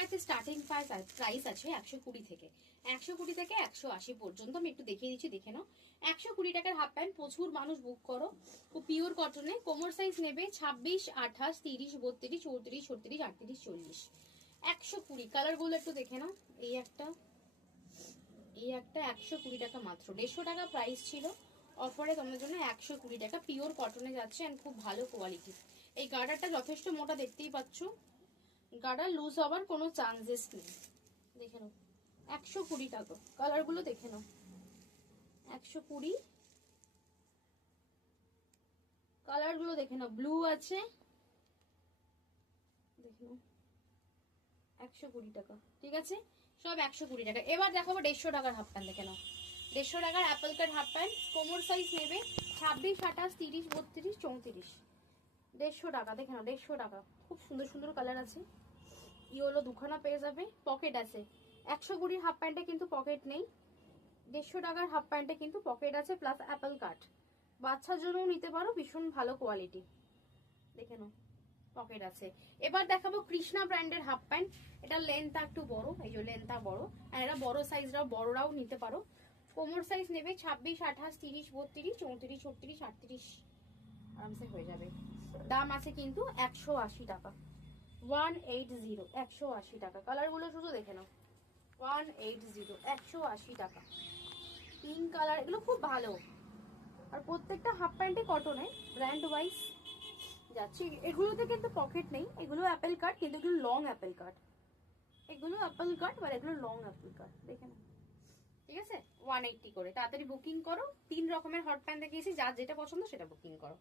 কাছে starting price আছে 120 থেকে, 120 থেকে 180 পর্যন্ত। আমি একটু দেখিয়ে দিচ্ছি, দেখে নাও। 120 টাকার হাফ প্যান্ট প্রচুর মানুষ বুক করো। ও পিওর কটনে, কোমর সাইজ নেবে 26, 28, 30, 32, 34, 36, 38, 40। 120 কালার গুলো একটু দেখে নাও। এই একটা, এই একটা 120 টাকা মাত্র, 150 টাকা প্রাইস ছিল, অফারে তোমাদের জন্য 120 টাকা পিওর কটনে যাচ্ছে এন্ড খুব ভালো কোয়ালিটি। এই গার্ডারটা যথেষ্ট মোটা, দেখতেই পাচ্ছ, গার্ডার লুজ হওয়ার কোনো চান্সেস নেই। দেখে নাও 120 টাকা, কালার গুলো দেখে নাও। 120 কালার গুলো দেখে নাও, ব্লু আছে, দেখে নাও 120 টাকা, ঠিক আছে, সব 120 টাকা। এবার দেখাবো 150 টাকার হাফ প্যান্ট, দেখে নাও 150 টাকার অ্যাপল কাট হাফ প্যান্ট, কোমর সাইজ নেবে 26, 28, 30, 32, 34। 150 টাকা, দেখে নাও 150 টাকা, খুব সুন্দর সুন্দর কালার আছে। ইয়েলো দুখানা পেয়ে যাবে, পকেট আছে। 120 হাফ প্যান্টে কিন্তু পকেট নেই, 150 টাকার হাফ প্যান্টে কিন্তু পকেট আছে প্লাস অ্যাপল কাট। বাচ্চার জন্যও নিতে পারো, ভীষণ ভালো কোয়ালিটি, দেখে নাও পকেট আছে। এবার দেখাবো কৃষ্ণা ব্র্যান্ডের হাফ প্যান্ট। এটা লেন্থটা একটু বড়, এই যে লেন্থটা বড়, আর এটা বড় সাইজরাও বড়রাও নিতে পারো। কোমর সাইজ নেবে 26, 28, 30, 32, 34, 36, 38, আরামসে হয়ে যাবে। দাম আছে কিন্তু 180 টাকা, 180, 180 টাকা। কালার গুলো শুধু দেখে নাও, 180, 180 টাকা। পিঙ্ক কালার, এগুলো খুব ভালো, আর প্রত্যেকটা হাফ প্যান্টে কটনে, ব্র্যান্ড ওয়াইজ যাচ্ছে। এগুলোতে কিন্তু পকেট নেই, এগুলো অ্যাপেল কাট, কিন্তু এগুলো লং অ্যাপেল কাট, এগুলো অ্যাপেল কাট বা এগুলো লং অ্যাপেল কাট, দেখে নাও, ঠিক আছে। 180 করে, তাড়াতাড়ি বুকিং করো। 3 রকমের হট প্যান্ট দেখিয়েছি, যার যেটা পছন্দ সেটা বুকিং করো।